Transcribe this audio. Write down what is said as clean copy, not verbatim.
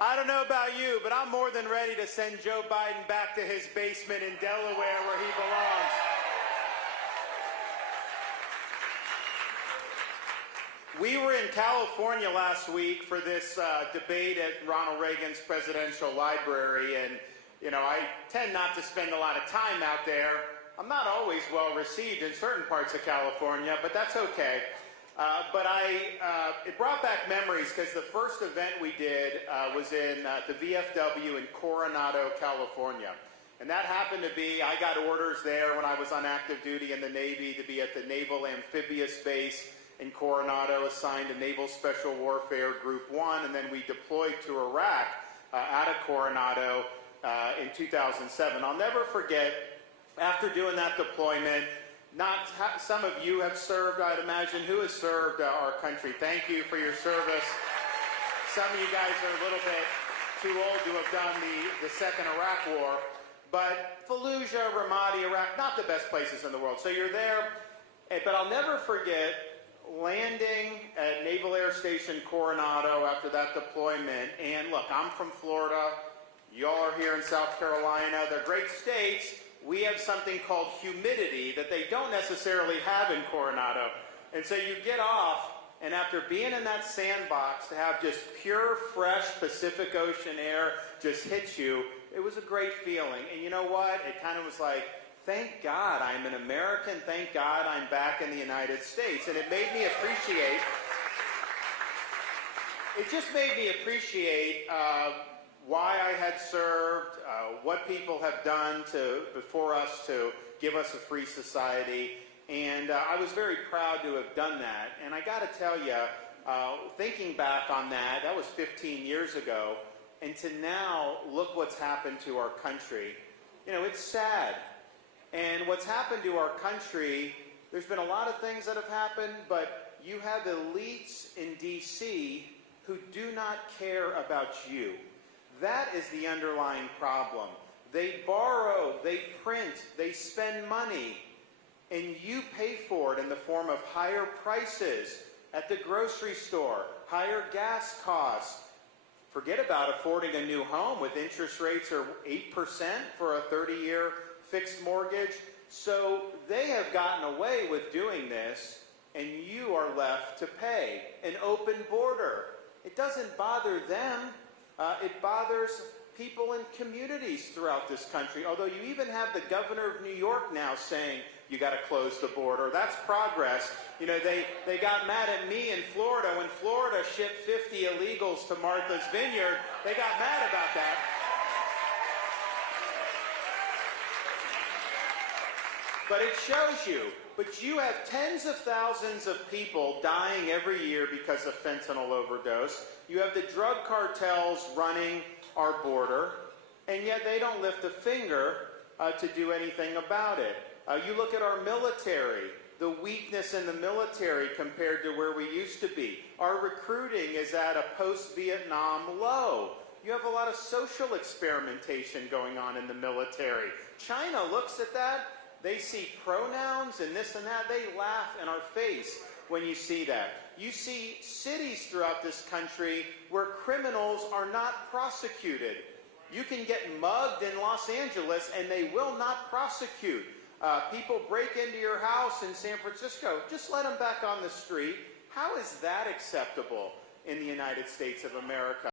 I don't know about you, but I'm more than ready to send Joe Biden back to his basement in Delaware where he belongs. We were in California last week for this debate at Ronald Reagan's presidential library, and I tend not to spend a lot of time out there. I'm not always well received in certain parts of California, but that's okay. It brought back memories because the first event we did was in the VFW in Coronado, California. And that happened to be, I got orders there when I was on active duty in the Navy to be at the Naval Amphibious Base in Coronado, assigned to Naval Special Warfare Group 1, and then we deployed to Iraq out of Coronado in 2007. I'll never forget, after doing that deployment, some of you have served, I'd imagine. Who has served our country? Thank you for your service. Some of you guys are a little bit too old to have done the second Iraq war. But Fallujah, Ramadi, Iraq, not the best places in the world. So you're there. But I'll never forget landing at Naval Air Station Coronado after that deployment. And look, I'm from Florida. Y'all are here in South Carolina. They're great states. We have something called humidity that they don't necessarily have in Coronado. And so you get off, and after being in that sandbox, to have just pure, fresh Pacific Ocean air just hit you, it was a great feeling. And you know what? It kind of was like, thank God I'm an American. Thank God I'm back in the United States. And it made me appreciate, why I had served, what people have done before us to give us a free society. And I was very proud to have done that. And I got to tell you, thinking back on that, that was 15 years ago. And to now, look what's happened to our country. It's sad. And what's happened to our country, there's been a lot of things that have happened, but you have elites in D.C. who do not care about you. That is the underlying problem. They borrow, they print, they spend money, and you pay for it in the form of higher prices at the grocery store, higher gas costs. Forget about affording a new home with interest rates are 8% for a 30-year fixed mortgage. So they have gotten away with doing this, and you are left to pay. An open border. It doesn't bother them. It bothers people in communities throughout this country, although you even have the governor of New York now saying you got to close the border. That's progress. They got mad at me in Florida. When Florida shipped 50 illegals to Martha's Vineyard, they got mad about that. But it shows you. But you have tens of thousands of people dying every year because of fentanyl overdose. You have the drug cartels running our border, and yet they don't lift a finger to do anything about it. You look at our military, the weakness in the military compared to where we used to be. Our recruiting is at a post-Vietnam low. You have a lot of social experimentation going on in the military. China looks at that. They see pronouns and this and that. They laugh in our face when you see that. You see cities throughout this country where criminals are not prosecuted. You can get mugged in Los Angeles and they will not prosecute. People break into your house in San Francisco. Just let them back on the street. How is that acceptable in the United States of America?